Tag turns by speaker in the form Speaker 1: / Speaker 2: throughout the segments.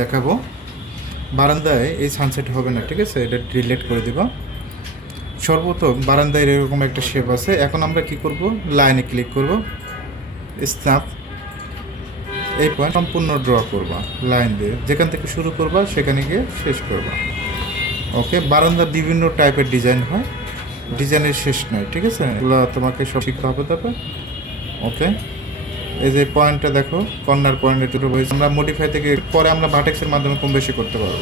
Speaker 1: দেখাবো। বারান্দায় এই সানসেট হবে না, ঠিক আছে? এটা ডিলেট করে দিব। সর্বপ্রথম বারান্দায় এরকম একটা শেপ আছে। এখন আমরা কি করব? লাইনে ক্লিক করব। স্ন্যাপ এই পয়েন্ট সম্পূর্ণ ড্র করবা লাইন দিয়ে। যেখান থেকে শুরু করবা, সেখানে গিয়ে শেষ করবা। ওকে বারান্দার বিভিন্ন টাইপের ডিজাইন হয়। ডিজাইনের শেষ নয়, ঠিক আছে? এগুলো তোমাকে সব শিখতে হবে তারপর। ওকে এই যে পয়েন্টটা দেখো কর্নার পয়েন্টে দুটো হয়েছে আমরা মডিফাই থেকে পরে আমরা ভাটেক্সের মাধ্যমে কম বেশি করতে পারব।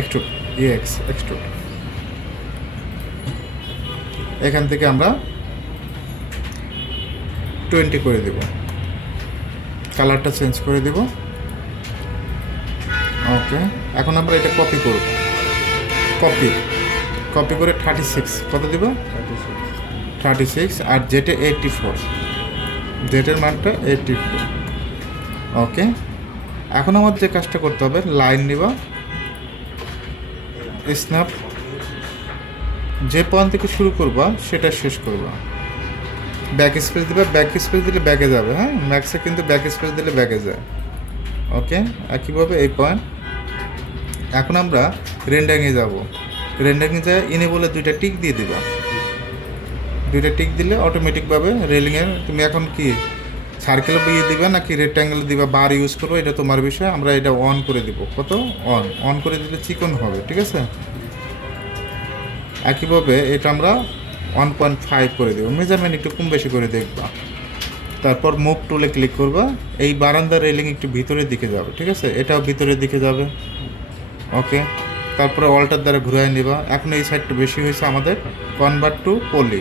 Speaker 1: একটু ইএক্স একটু এখান থেকে আমরা টোয়েন্টি করে দেব। কালারটা চেঞ্জ করে দেব। ওকে এখন আমরা এটা কপি করব। কপি কপি করে থার্টি সিক্স কত দিব? থার্টি সিক্স আর জেটে এইটটি ফোর জেটের মানটা এইটটি ফোর ওকে এখন আমার যে কাজটা করতে হবে লাইন নিবা। স্ন্যাপ যে পয়েন্ট থেকে শুরু করবা, সেটা শেষ করবা। ব্যাক স্পেস দিবে ব্যাক স্পেস দিলে ব্যাকে যাবে হ্যাঁ? ম্যাক্সে কিন্তু ব্যাক স্পেস দিলে ব্যাকে যায়। ওকে একইভাবে এই পয়েন্ট এখন আমরা রেন্ডারিংয়ে যাব। রেন্ডারিংয়ে যায় ইনে বলে দুইটা টিক দিয়ে দিবা। দুইটা টিক দিলে অটোমেটিকভাবে রেলিংয়ের তুমি এখন কি সার্কেল দিয়ে দিবা নাকি রেক্ট্যাঙ্গেল দিবা বার ইউজ করব, এটা তোমার বিষয়, আমরা এটা অন করে দিব। কত? অন অন করে দিলে চিকন হবে, ঠিক আছে? একইভাবে এটা আমরা ওয়ান পয়েন্ট ফাইভ করে দেবো। মেজারমেন্ট একটু কম বেশি করে দেখবা। তারপর মুভ টুলে ক্লিক করবা, এই বারান্দার রেলিং একটু ভিতরের দিকে যাবে, ঠিক আছে? এটাও ভিতরের দিকে যাবে। ওকে তারপরে অল্টার দ্বারা ঘুরাই নেবা। এখন এই সাইডটা বেশি হয়েছে আমাদের কনভার্ট টু পলি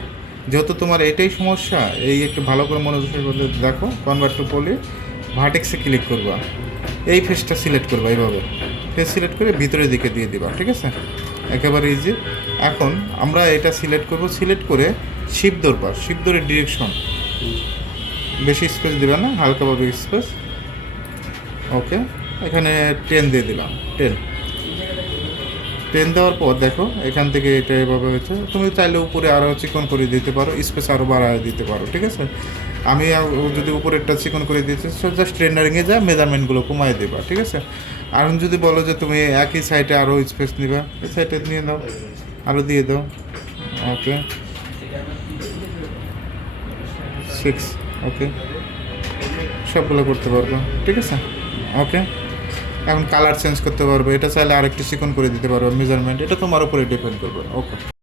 Speaker 1: যেহেতু তোমার এটাই সমস্যা, এই একটু ভালো করে মনোযোগ করে দেখো কনভার্ট টু পলি ভার্টেক্সে ক্লিক করবা। এই ফেসটা সিলেক্ট করবা এইভাবে। ফেস সিলেক্ট করে ভিতরের দিকে দিয়ে দিবা, ঠিক আছে? একেবারে ইজি এখন আমরা এটা সিলেক্ট করব সিলেক্ট করে শিপ ধরবা শিপ ধরে ডিরেকশন বেশি স্পেস দিবা না, হালকাভাবে স্পেস ওকে এখানে টেন দিয়ে দিলাম টেন টেন দেওয়ার পর দেখো, এখান থেকে এটা এভাবে হয়েছে। তুমি চাইলে উপরে আরও চিকন করে দিতে পারো স্পেস আরও বাড়ায় দিতে পারো, ঠিক আছে? আমি যদি উপরেরটা চিকন করে দিতে জাস্ট ট্রেন্ডারিংয়ে যা মেজারমেন্টগুলো কমায় দেবা, ঠিক আছে? আর যদি বলো যে তুমি একই সাইডে আরও স্পেস নিবা, এই সাইডে নিয়ে দাও আরও দিয়ে দাও। ওকে সিক্স ওকে সবগুলো করতে পারব, ঠিক আছে? ওকে এখন কালার চেঞ্জ করতে পারব, এটা চাইলে আরেকটু চিকন করে দিতে পারব মেজারমেন্ট এটা তোমার উপরে ডিপেন্ড করবে ওকে